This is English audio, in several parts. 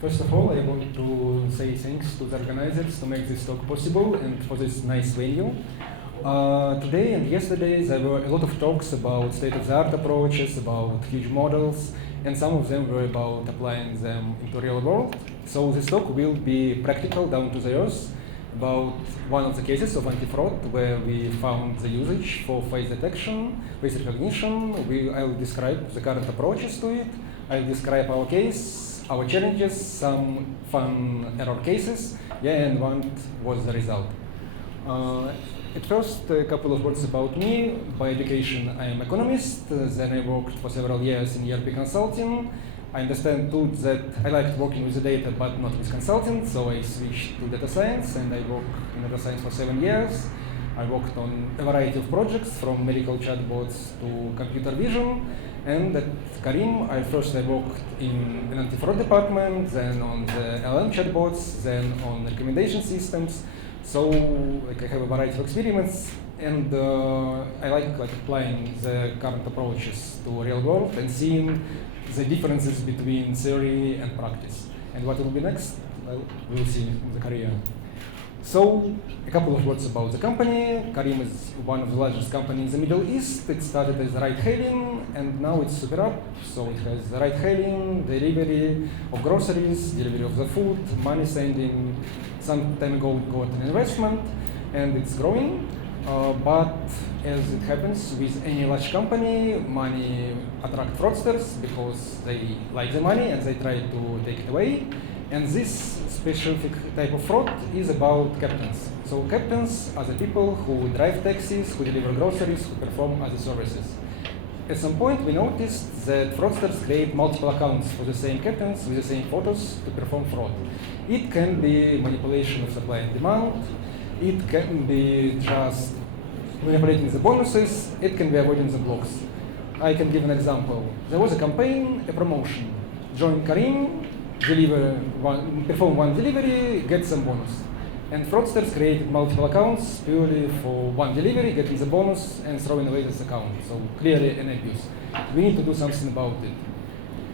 First of all, I want to say thanks to the organizers to make this talk possible and for this nice venue. Today and yesterday there were a lot of talks about state-of-the-art approaches, about huge models, and some of them were about applying them into real world. So this talk will be practical, down to the earth, about one of the cases of anti-fraud where we found the usage for face detection, face recognition. I'll describe the current approaches to it. I'll describe our case, our challenges, some fun error cases, and what was the result. At first, a couple of words about me. By education, I am economist. Then I worked for several years in ERP consulting. I understand too that I liked working with the data, but not with consulting, so I switched to data science, and I worked in data science for 7 years. I worked on a variety of projects, from medical chatbots to computer vision. And at Careem, I worked in an anti-fraud department, then on the LM chatbots, then on recommendation systems. So I have a variety of experience, and I like applying the current approaches to real world and seeing the differences between theory and practice. And what will be next? Well, we'll see in the career. So, a couple of words about the company. Careem is one of the largest companies in the Middle East. It started as ride-hailing, and now it's super up. So it has ride-hailing, delivery of groceries, delivery of the food, money sending. Some time ago it got an investment, and it's growing. But as it happens with any large company, money attracts fraudsters because they like the money and they try to take it away. And this specific type of fraud is about captains. So captains are the people who drive taxis, who deliver groceries, who perform other services. At some point, we noticed that fraudsters create multiple accounts for the same captains with the same photos to perform fraud. It can be manipulation of supply and demand. It can be just manipulating the bonuses. It can be avoiding the blocks. I can give an example. There was a campaign, a promotion. Join Careem, perform one delivery, get some bonus. And fraudsters created multiple accounts purely for one delivery, getting the bonus and throwing away this account. So clearly an abuse. We need to do something about it.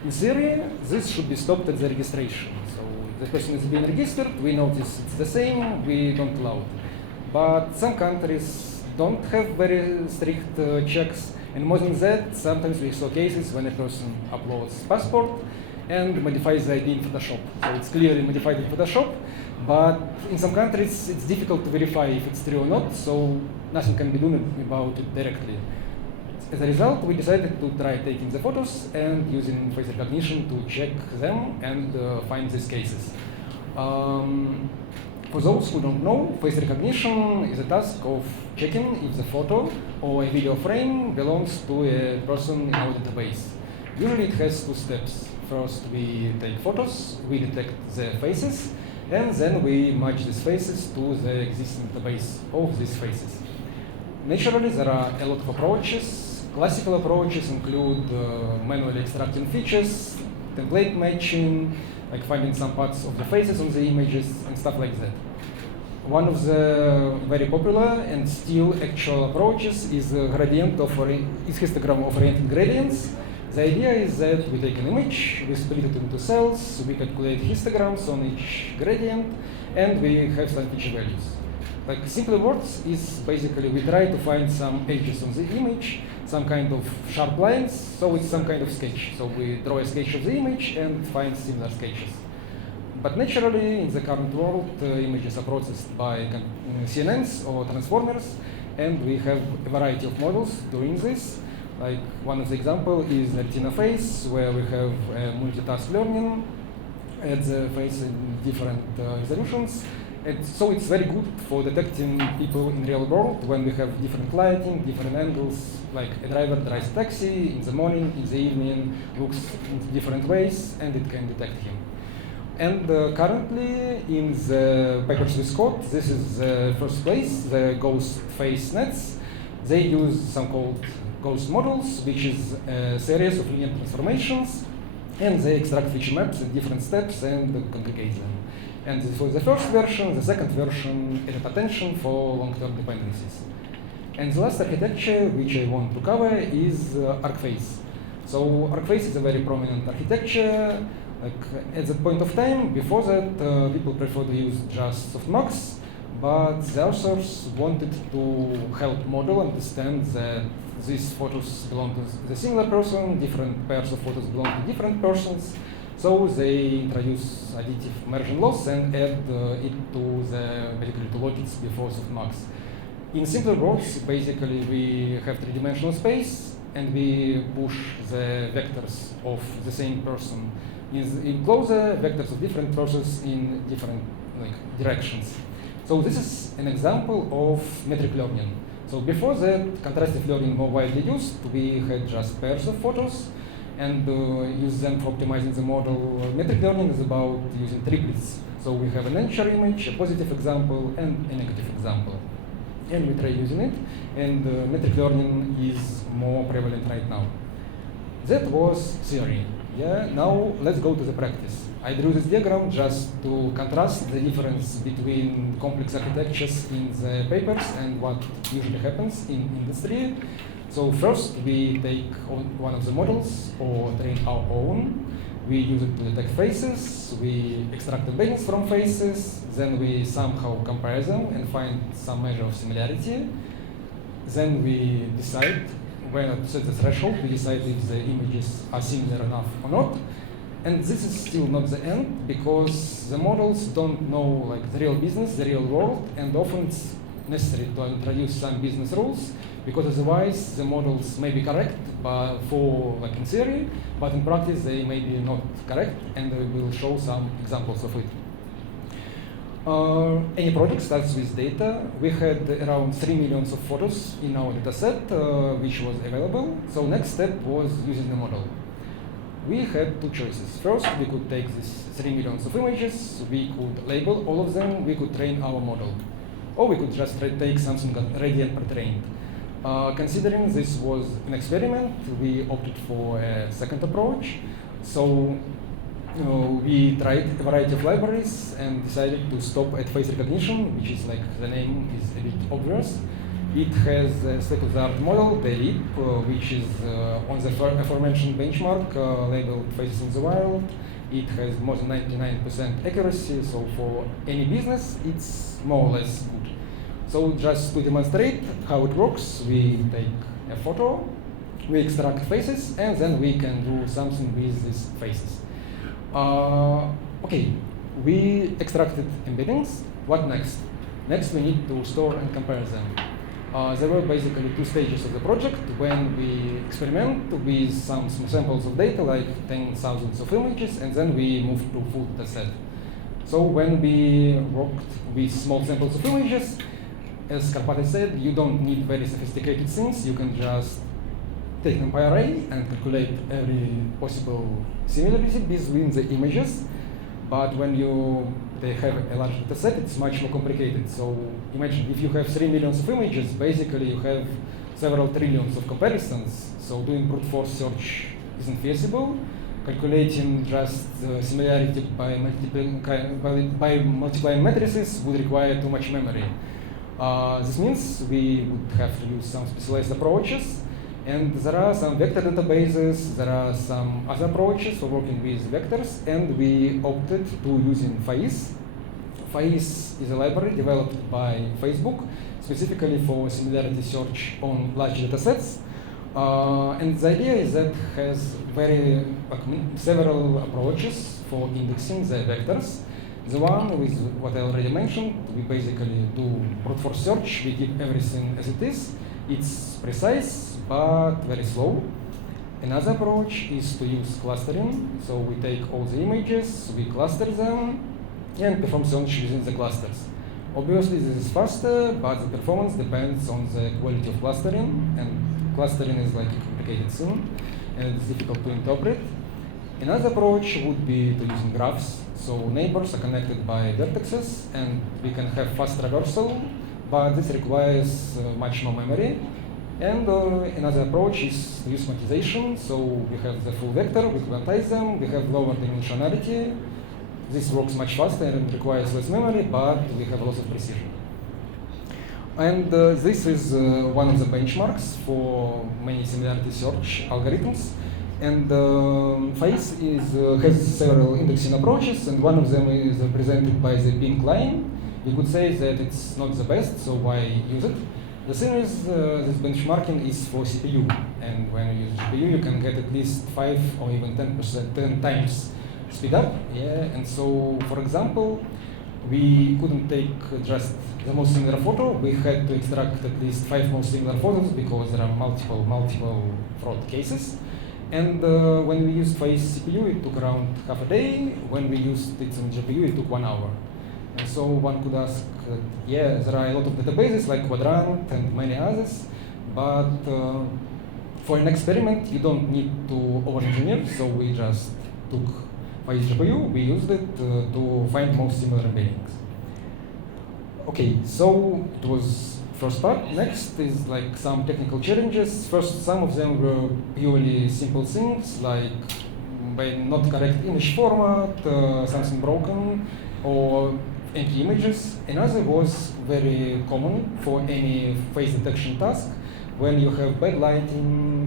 In theory, this should be stopped at the registration. So the person is being registered, we notice it's the same, we don't allow it. But some countries don't have very strict checks, and more than that, sometimes we saw cases when a person uploads passport and modifies the ID in Photoshop. So it's clearly modified in Photoshop, but in some countries it's difficult to verify if it's true or not, so nothing can be done about it directly. As a result, we decided to try taking the photos and using face recognition to check them and find these cases. For those who don't know, face recognition is a task of checking if the photo or a video frame belongs to a person in our database. Usually it has two steps. First, we take photos, we detect the faces, and then we match these faces to the existing database of these faces. Naturally, there are a lot of approaches. Classical approaches include manually extracting features, template matching, like finding some parts of the faces on the images, and stuff like that. One of the very popular and still actual approaches is histogram-oriented gradients. The idea is that we take an image, we split it into cells, we calculate histograms on each gradient, and we have some feature values. Like simple words is basically we try to find some edges on the image, some kind of sharp lines, so it's some kind of sketch. So we draw a sketch of the image and find similar sketches. But naturally, in the current world, images are processed by CNNs or transformers, and we have a variety of models doing this. Like one of the examples is retina face, where we have multitask learning at the face in different resolutions. And so it's very good for detecting people in real world when we have different lighting, different angles, like a driver drives a taxi in the morning, in the evening, looks in different ways, and it can detect him. And currently in the papers with code, this is the first place, the ghost face nets. They use some called ghost models, which is a series of linear transformations, and they extract feature maps in different steps and congregate them. And this was the first version. The second version added attention for long-term dependencies. And the last architecture which I want to cover is ArcFace. So ArcFace is a very prominent architecture Like at that point of time, before that, people preferred to use just softmax, but the authors wanted to help model understand that these photos belong to the similar person, different pairs of photos belong to different persons. So they introduce additive merging loss and add it to the basically to logits before softmax. In simpler words, basically we have three-dimensional space and we push the vectors of the same person in closer, vectors of different persons in different directions. So this is an example of metric learning. So before that, contrastive learning more widely used. We had just pairs of photos and use them for optimizing the model. Metric learning is about using triplets. So we have an anchor image, a positive example, and a negative example. And we try using it. And metric learning is more prevalent right now. That was theory. Yeah. Now let's go to the practice. I drew this diagram just to contrast the difference between complex architectures in the papers and what usually happens in industry. So first we take one of the models or train our own. We use it to detect faces, we extract embeddings from faces, then we somehow compare them and find some measure of similarity. Then we decide when to set the threshold, we decide if the images are similar enough or not. And this is still not the end, because the models don't know the real business, the real world, and often it's necessary to introduce some business rules, because otherwise the models may be correct in theory, but in practice they may be not correct, and we will show some examples of it. Any project starts with data. We had around 3 million of photos in our dataset, which was available. So next step was using the model. We had two choices. First, we could take these 3 million of images, we could label all of them, we could train our model. Or we could just take something already and pre-trained. Considering this was an experiment, we opted for a second approach. So we tried a variety of libraries and decided to stop at face recognition, which is the name is a bit obvious. It has a state-of-the-art model, the LEAP, which is on the aforementioned benchmark labeled faces in the wild. It has more than 99% accuracy, so for any business, it's more or less good. So just to demonstrate how it works, we take a photo, we extract faces, and then we can do something with these faces. Okay, we extracted embeddings. What next? Next, we need to store and compare them. There were basically two stages of the project when we experiment with some samples of data, like 10,000 of images, and then we moved to full dataset. So when we worked with small samples of images, as Karpatis said, you don't need very sophisticated things. You can just take an array and calculate every possible similarity between the images. But when they have a large data set, it's much more complicated. So imagine if you have 3 million of images, basically you have several trillions of comparisons. So doing brute force search isn't feasible. Calculating just similarity by multiplying matrices would require too much memory. This means we would have to use some specialized approaches. And there are some vector databases, there are some other approaches for working with vectors, and we opted to using FAIS. FAIS is a library developed by Facebook, specifically for similarity search on large datasets. And the idea is that it has several approaches for indexing the vectors. The one with what I already mentioned, we basically do brute force search, we keep everything as it is. It's precise, but very slow. Another approach is to use clustering. So we take all the images, we cluster them, and perform search within the clusters. Obviously, this is faster, but the performance depends on the quality of clustering, and clustering is a complicated thing, and it's difficult to interpret. Another approach would be to using graphs. So neighbors are connected by vertices, and we can have fast traversal, but this requires much more memory. And another approach is to use quantization. So we have the full vector, we quantize them, we have lower dimensionality. This works much faster and requires less memory, but we have a lot of precision. And this is one of the benchmarks for many similarity search algorithms. And face has several indexing approaches, and one of them is represented by the pink line. You could say that it's not the best, so why use it? The thing is, this benchmarking is for CPU, and when you use GPU, you can get at least 5 or even 10 times speed up. Yeah, and so, for example, we couldn't take just the most similar photo. We had to extract at least 5 most similar photos because there are multiple fraud cases. And when we used face CPU, it took around half a day. When we used it on GPU, it took 1 hour. And so one could ask, yeah, there are a lot of databases like Quadrant and many others, but for an experiment, you don't need to over-engineer, so we just took face GPU, we used it to find most similar embeddings. Okay, so it was first part. Next is like some technical challenges. First, some of them were purely simple things, like by not correct image format, something broken, or empty images. Another was very common for any face detection task. When you have bad lighting,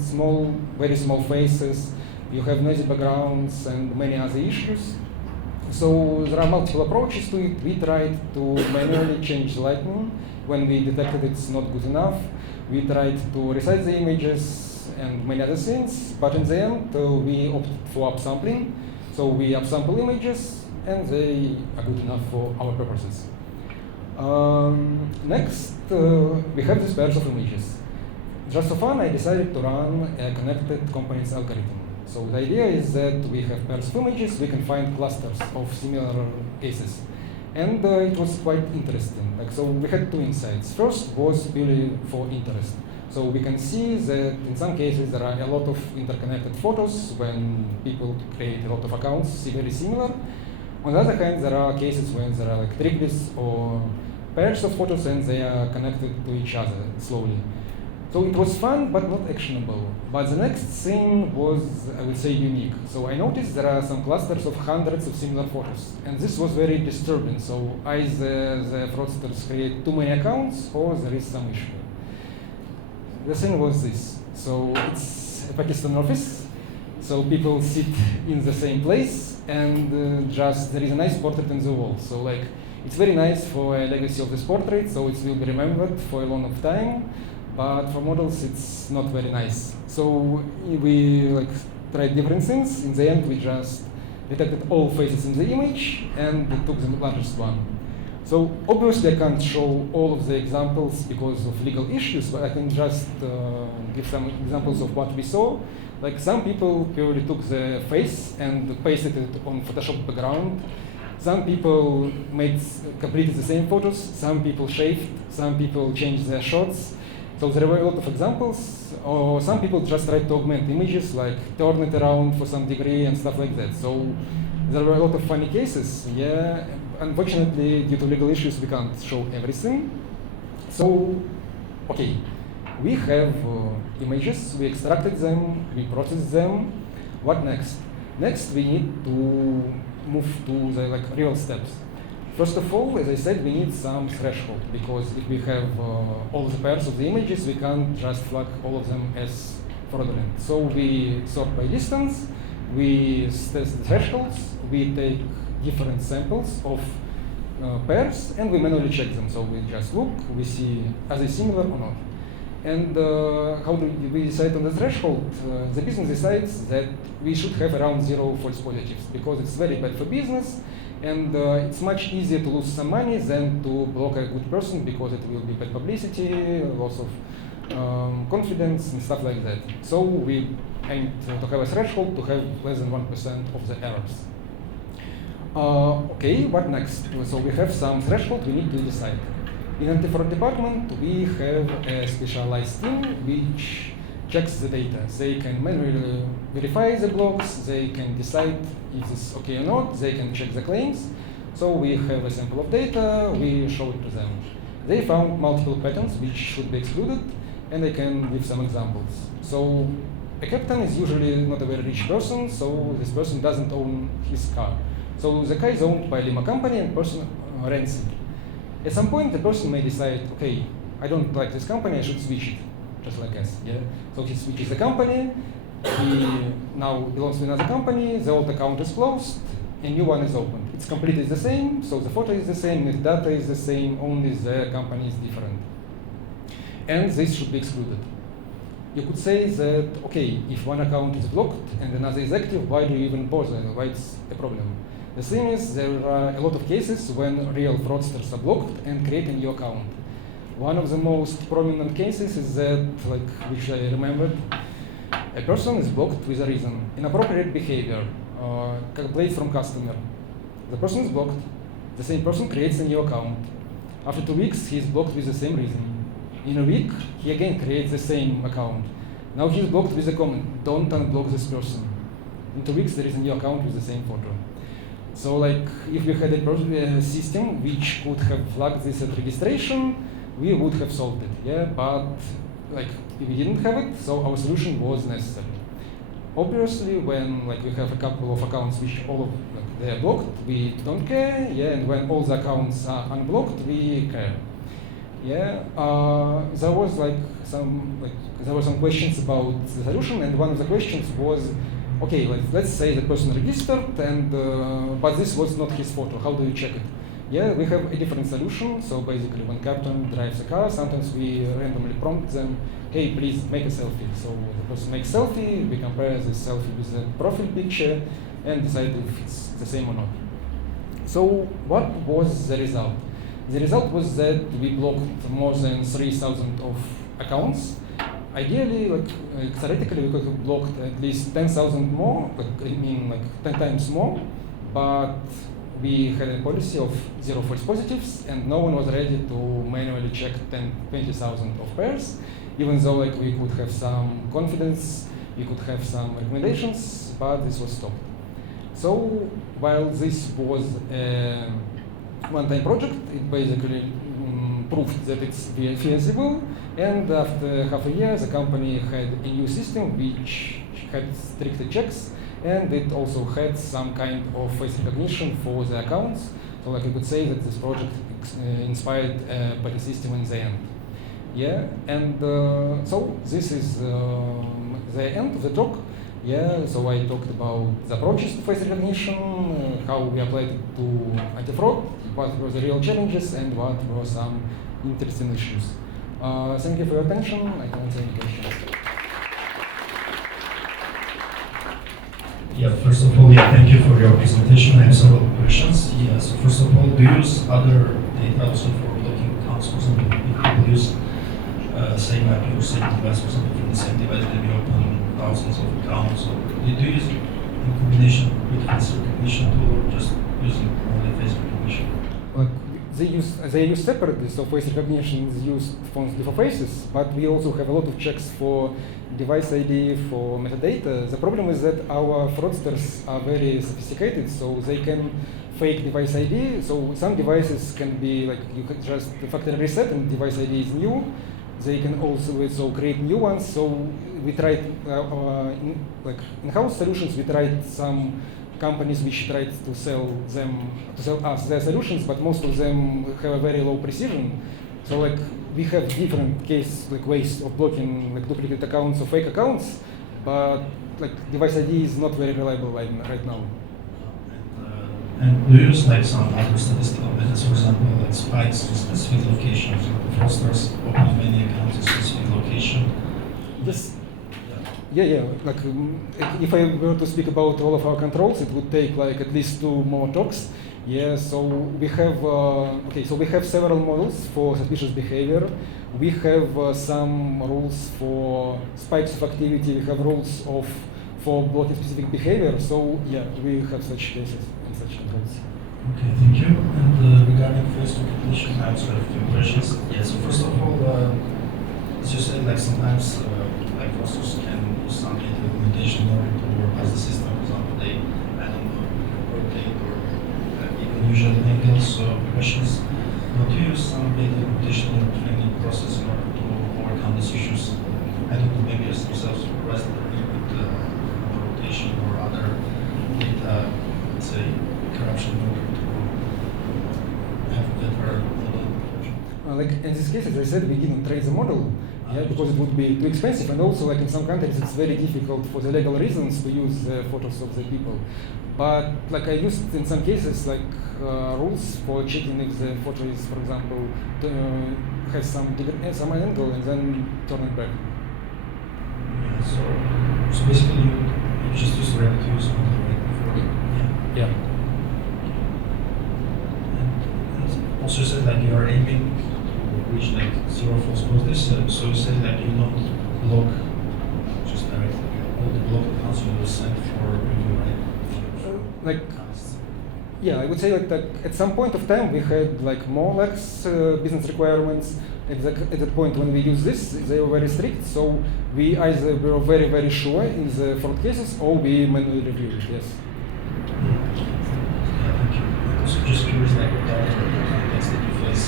very small faces, you have noisy backgrounds and many other issues. So there are multiple approaches to it. We tried to manually change the lighting when we detected it's not good enough. We tried to resize the images and many other things, but in the end we opted for upsampling. So we upsample images and they are good enough for our purposes. Next, we have these pairs of images. Just for fun, I decided to run a connected components algorithm. So the idea is that we have pairs of images, we can find clusters of similar cases. And it was quite interesting. So we had 2 insights. First was purely for interest. So we can see that in some cases there are a lot of interconnected photos when people create a lot of accounts, very similar. On the other hand, there are cases when there are like triplets or pairs of photos and they are connected to each other slowly. So it was fun, but not actionable. But the next thing was, I would say, unique. So I noticed there are some clusters of hundreds of similar photos. And this was very disturbing. So either the fraudsters create too many accounts or there is some issue. The thing was this. So it's a Pakistan office. So people sit in the same place and just there is a nice portrait on the wall. So like it's very nice for a legacy of this portrait, so it will be remembered for a long time. But for models, it's not very nice. So we like tried different things. In the end, we just detected all faces in the image and we took the largest one. So obviously, I can't show all of the examples because of legal issues, but I can just give some examples of what we saw. Like some people purely took the face and pasted it on Photoshop background. Some people completed the same photos. Some people shaved. Some people changed their shots. So there were a lot of examples, or some people just tried to augment images, like turn it around for some degree and stuff like that. So there were a lot of funny cases. Yeah, unfortunately, due to legal issues, we can't show everything. So, okay, we have images, we extracted them, we processed them. What next? Next, we need to move to the real steps. First of all, as I said, we need some threshold, because if we have all the pairs of the images, we can't just flag all of them as fraudulent. So we sort by distance, we test the thresholds, we take different samples of pairs, and we manually check them. So we just look, we see are they similar or not. And how do we decide on the threshold? The business decides that we should have around 0 false positives, because it's very bad for business. And it's much easier to lose some money than to block a good person, because it will be bad publicity, loss of confidence, and stuff like that. So we aim to have a threshold to have less than 1% of the errors. Okay, what next? So we have some threshold we need to decide. In anti-fraud department, we have a specialized team which checks the data. They can manually verify the blocks, they can decide if it's okay or not, they can check the claims. So we have a sample of data, we show it to them. They found multiple patterns which should be excluded, and I can give some examples. So a captain is usually not a very rich person, so this person doesn't own his car. So the car is owned by a limo company and person rents it. At some point, the person may decide, okay, I don't like this company, I should switch it. Just like us, yeah. So he switches the company, he now belongs to another company, the old account is closed, a new one is opened. It's completely the same, so the photo is the same, the data is the same, only the company is different. And this should be excluded. You could say that, okay, if one account is blocked and another is active, why do you even bother? Why it's a problem? The thing is, there are a lot of cases when real fraudsters are blocked and create a new account. One of the most prominent cases is that, which I remembered, a person is blocked with a reason, inappropriate behavior, complaints from customer. The person is blocked, the same person creates a new account. After 2 weeks, he is blocked with the same reason. In a week, he again creates the same account. Now he's blocked with a comment, don't unblock this person. In 2 weeks, there is a new account with the same photo. So if we had a system which could have flagged this at registration, we would have solved it, yeah? But if we didn't have it, so our solution was necessary. Obviously, when we have a couple of accounts which all of they are blocked, we don't care, yeah? And when all the accounts are unblocked, we care. Yeah, there was there were some questions about the solution, and one of the questions was, okay, let's say the person registered, and but this was not his photo. How do you check it? Yeah, we have a different solution. So basically, when captain drives a car, sometimes we randomly prompt them, hey, please make a selfie. So the person makes selfie, we compare this selfie with the profile picture, and decide if it's the same or not. So what was the result? The result was that we blocked more than 3,000 of accounts. Ideally, theoretically, we could have blocked at least 10,000 more, 10 times more, but we had a policy of 0 false positives, and no one was ready to manually check 20,000 of pairs, even though we could have some confidence, we could have some recommendations, but this was stopped. So while this was a one-time project, it basically proved that it's feasible, and after half a year, the company had a new system which had stricter checks, and it also had some kind of face recognition for the accounts. So you could say that this project inspired a better system in the end. Yeah, and so this is the end of the talk. Yeah, so I talked about the approaches to face recognition, how we applied it to anti-fraud, what were the real challenges, and what were some interesting issues. Thank you for your attention. I can answer any questions. Yeah, first of all, thank you for your presentation. I have several questions. Yeah, so first of all, do you use other data also for blocking accounts? For example, if people use same IP or same device, for example, from the same device, then you open thousands of accounts. So do you use it in combination with face recognition tool, or just using only face recognition? They use separately, so face recognition is used for faces, but we also have a lot of checks for device ID, for metadata. The problem is that our fraudsters are very sophisticated, so they can fake device ID. So some devices can be you can just factory reset and device ID is new. They can also create new ones. So we tried in-house solutions. We tried some companies which tried to sell us their solutions, but most of them have a very low precision. So we have different ways of blocking duplicate accounts or fake accounts, but device ID is not very reliable right now. And do you use some other statistical methods, for example, spikes in specific locations, fraudsters open many accounts in specific location? Yes. Yeah. If I were to speak about all of our controls, it would take at least 2 more talks. Yeah. So we have So we have several models for suspicious behavior. We have some rules for spikes of activity. We have rules for blocking specific behavior. So yeah, we have such cases and such controls. Okay, thank you. And regarding face recognition, I also have a few questions. Yeah. So first of all, as you said, sometimes fraudsters can use some data documentation in order to bypass the system. For example, they, I don't know, rotate or even usually angles. So the question is, do you use some data documentation in the training process in order to overcome these issues? I don't know, maybe as self-supervised learning with rotation or other data, let's say, corruption in order to have a better model. In this case, as I said, we didn't train the model. Yeah, because it would be too expensive, and also like in some countries it's very difficult for the legal reasons to use photos of the people. But like I used in some cases like rules for checking if the photo is, for example, has some angle and then turn it back. Yeah, so basically you just use the right cues on the right before. Yeah. Yeah. And also you said like you are aiming to reach like 0 false positives. So you said like you don't block just directly all the block accounts you will send for review, right? Like, yeah, I would say like that at some point of time we had like more lax business requirements. At that point when we use this, they were very strict. So we either were very, very sure in the fraud cases or we manually reviewed it, yes. Yeah, thank you. I'm also just curious like what other contexts that you face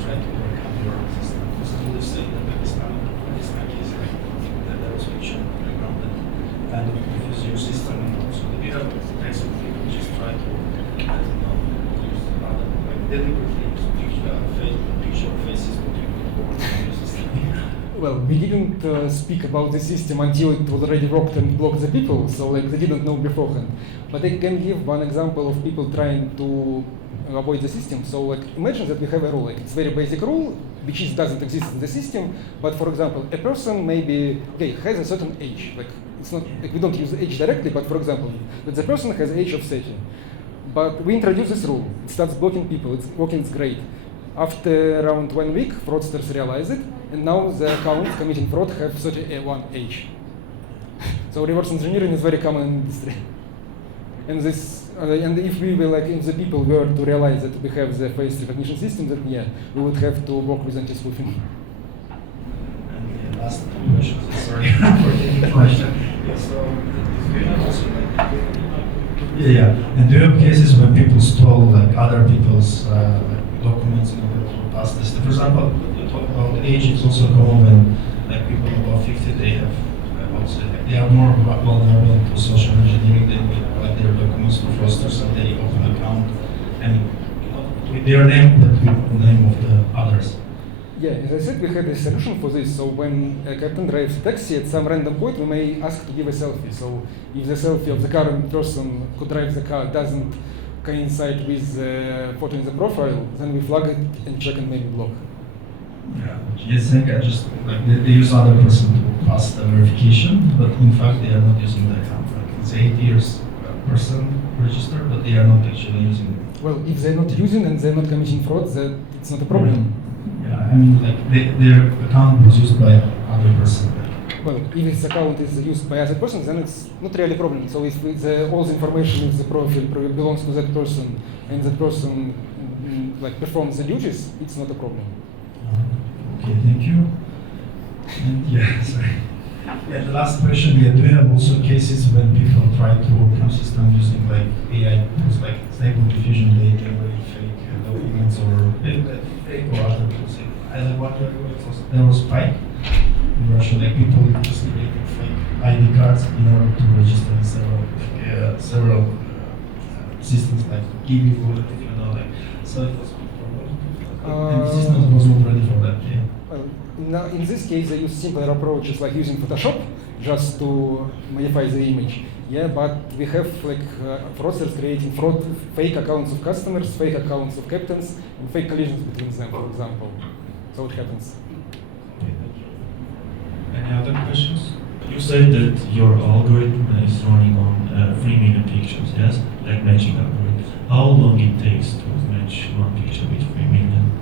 try to overcome your system. Because I will say that Pakistan case, like that there was a picture on the background that kind of confuse your system, and also that you have kinds of people who just try to, I don't know, use other, like deliberately use picture of faces to your system. Well, we didn't speak about the system until it already worked and blocked the people, so like they didn't know beforehand. But I can give one example of people trying to avoid the system. So like imagine that we have a rule, like it's very basic rule, which doesn't exist in the system, but for example, a person maybe has a certain age. Like it's not like we don't use age directly, but for example, that the person has age of 30. But we introduce this rule, it starts blocking people, it's working, it's great. After around 1 week, fraudsters realize it, and now the accounts committing fraud have 31 age. So reverse engineering is very common in industry. And this, and if we were like, if the people were to realize that we have the face recognition system, then yeah, we would have to work with anti-spoofing. And the last two questions, sorry for taking the question. Yeah, so do you have also like yeah, and do you have cases when people stole like other people's documents in order to pass this? For example, you talk about the age, it's also common when like people above 50, they have also like, they are more vulnerable to social engineering. They will collect their documents to fraudsters and they open an account and with their name but with the name of the others. Yeah, as I said, we had a solution for this. So when a captain drives a taxi, at some random point we may ask to give a selfie. So if the selfie of the current person who drives the car doesn't coincide with the photo in the profile, then we flag it and check and maybe block. Yeah, yes, I just like they use other person to pass the verification, but in fact they are not using the account. Like it's 8 years person registered, but they are not actually using it. Well, if they're not using and they're not committing fraud, then it's not a problem. Yeah, I mean, like their account was used by other person. Well, if this account is used by other person, then it's not really a problem. So if all the information in the profile belongs to that person and that person like performs the duties, it's not a problem. Okay, thank you. And yeah, sorry. Yeah, the last question, do you have also cases when people try to overcome system using like AI tools like Stable Diffusion to generate fake documents or fake or other tools? There was Spike in Russia, like people just creating fake ID cards in order to register in several systems like Kiwi, if you know, like so it was and the system was not ready for that. Yeah. Well, in this case, they use simpler approaches like using Photoshop just to modify the image. Yeah, but we have like fraudsters creating fake accounts of customers, fake accounts of captains, and fake collisions between them, for example. So it happens. Any other questions? You said that your algorithm is running on 3 million pictures, yes? Like matching algorithm. How long it takes to match one picture with 3 million?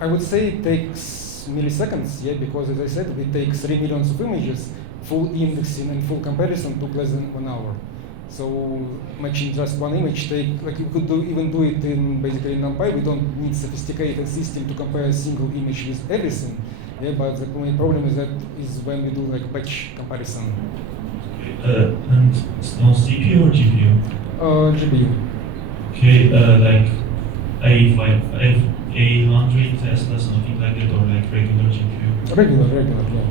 I would say it takes milliseconds, yeah, because as I said, we take 3 millions of images, full indexing and full comparison took less than 1 hour. So matching just one image like you could even do it in basically in NumPy. We don't need sophisticated system to compare a single image with everything. Yeah, but the main problem is when we do like batch comparison. And on CPU or GPU? GPU. Okay, like A100 Tesla, something like that, or like regular GPU? Regular, yeah.